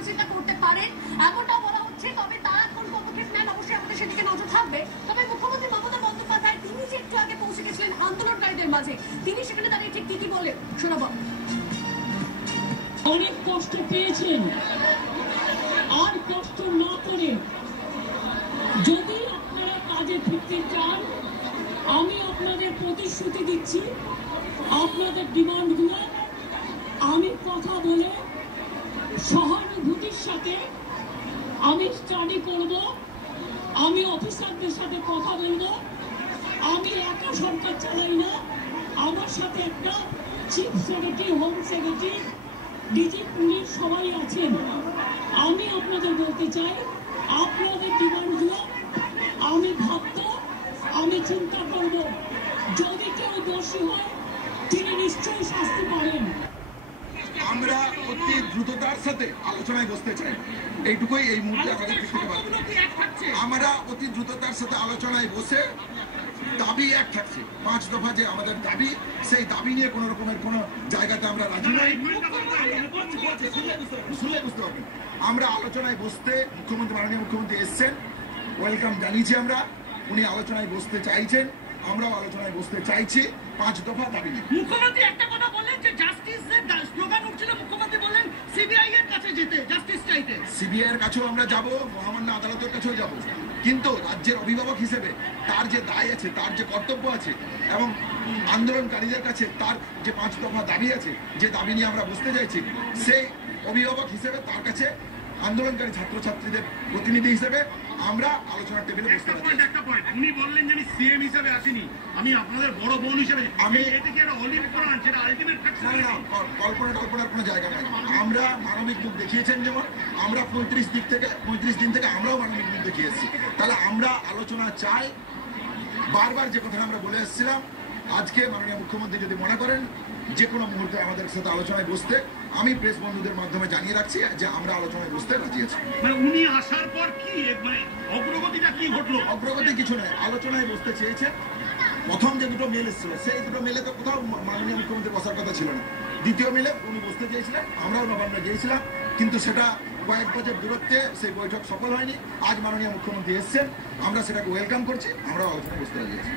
ভাবনা করতে পারেন এমনটাও বলা হচ্ছে। তবে তারা কোন পদক্ষেপ নেন অবশ্যই আমাদের সেদিকে নজর থাকবে। তবে মুখ্যমন্ত্রী মমতা বন্দ্যোপাধ্যায় তিনি যে একটু আগে পৌঁছে গেছিলেন আন্দোলনকারীদের মাঝে, তিনি সেখানে দাঁড়িয়ে ঠিক কি বলেন শোনাবো। অনেক কষ্ট পেয়েছেন, আর কষ্ট না করে যদি আপনারা কাজে ফিরতে চান, আমি আপনাদের প্রতিশ্রুতি দিচ্ছি আপনাদের ডিমান্ডগুলো আমি কথা বলে সহানুভূতির সাথে আমি স্টাডি করব, আমি অফিসারদের সাথে কথা বলবো। আমি একা সরকার চালাই না, আমার সাথে একটা chief secretary, home secretary, DG police সবাই আছেন। আমি আপনাদের বলতে চাই আপনাদের ডিমান্ডগুলো আমি ভাববো, আমি চিন্তা করব। যদি কেউ দোষী হয় তিনি নিশ্চয়ই শাস্তি পাবেন। আমরা অতি দ্রুততার সাথে আলোচনায় বসতে চাই, এইটুকুই এই মুহূর্তে আমাদের আমরা অতি দ্রুততার সাথে আলোচনায় বসে দাবি এক থাকছে, 5 দফা যে আমাদের দাবি, সেই দাবি নিয়ে কোন রকমের কোন জায়গাতে আমরা রাজি নই। শুনলে বুঝতে পারবেন, আমরা আলোচনায় বসতে মুখ্যমন্ত্রী, মাননীয় মুখ্যমন্ত্রী এসছেন, ওয়েলকাম জানিয়েছি আমরা। উনি আলোচনায় বসতে চাইছেন, আমরাও আলোচনায় বসতে চাইছি 5 দফা দাবি নিয়ে। মুখ্যমন্ত্রী একটা কথা বললেন যে জাস্টিসের স্লোগান উঠছিল, মুখ্যমন্ত্রী বললেন সিবিআই এর কাছে যেতে, জাস্টিস চাইতে। সিবিআই এর কাছেও আমরা যাব, মহামান্য আদালতের কাছেও যাব, কিন্তু রাজ্যের অভিভাবক হিসেবে তার যে দায় আছে, তার যে কর্তব্য আছে, এবং আন্দোলনকারীদের কাছে তার যে 5 দফা দাবি আছে, যে দাবি নিয়ে আমরা বসতে চাইছি, সেই অভিভাবক হিসেবে তার কাছে আন্দোলনকারী ছাত্রছাত্রীদের প্রতিনিধি হিসেবে আমরা আলোচনার টেবিলে বসতে চাই। উনি বললেন যে সিএম হিসেবে আসেনি, আমি আপনাদের বড় বোন হিসেবে, আমি এটা কি একটা অলিভ কোরআন, যেটা আলটিমেট ফ্যাক্ট না? কল্পনার কোনো জায়গা নাই। আমরা মানবিক মুখ দেখিয়েছেন, যেমন আমরা 35 দিন থেকে আমরাও মানবিক মুখ দেখিয়ে এসেছি। তাহলে আমরা আলোচনা চাই, বারবার যে কথা আমরা বলে এসেছিলাম। আজকে মাননীয় মুখ্যমন্ত্রী যদি মনে করেন যে কোনো মুহূর্তে আমাদের সাথে আলোচনায় বসতে, আমি প্রেস বন্ধুদের মাধ্যমে জানিয়ে রাখছি যে আমরা আলোচনায় বসতে রাজি আছি। মানে উনি আসার পর কি অগ্রগতিটা কি ঘটলো? অগ্রগতি কিছু নেই, আলোচনায় বসতে চেয়েছেন। প্রথম যে 2টো মেল এসেছিল, সেই 2টো মেলে তো কোথাও মাননীয় মুখ্যমন্ত্রী বসার কথা ছিল না। দ্বিতীয় মেলে উনি বসতে চেয়েছিলেন, আমরাও নবান্নে গিয়েছিলাম, কিন্তু সেটা কয়েক বছর দূরত্বে সেই বৈঠক সফল হয়নি। আজ মাননীয় মুখ্যমন্ত্রী এসছেন, আমরা সেটাকে ওয়েলকাম করছি, আমরাও আলোচনায় বসতে রাজি আছি।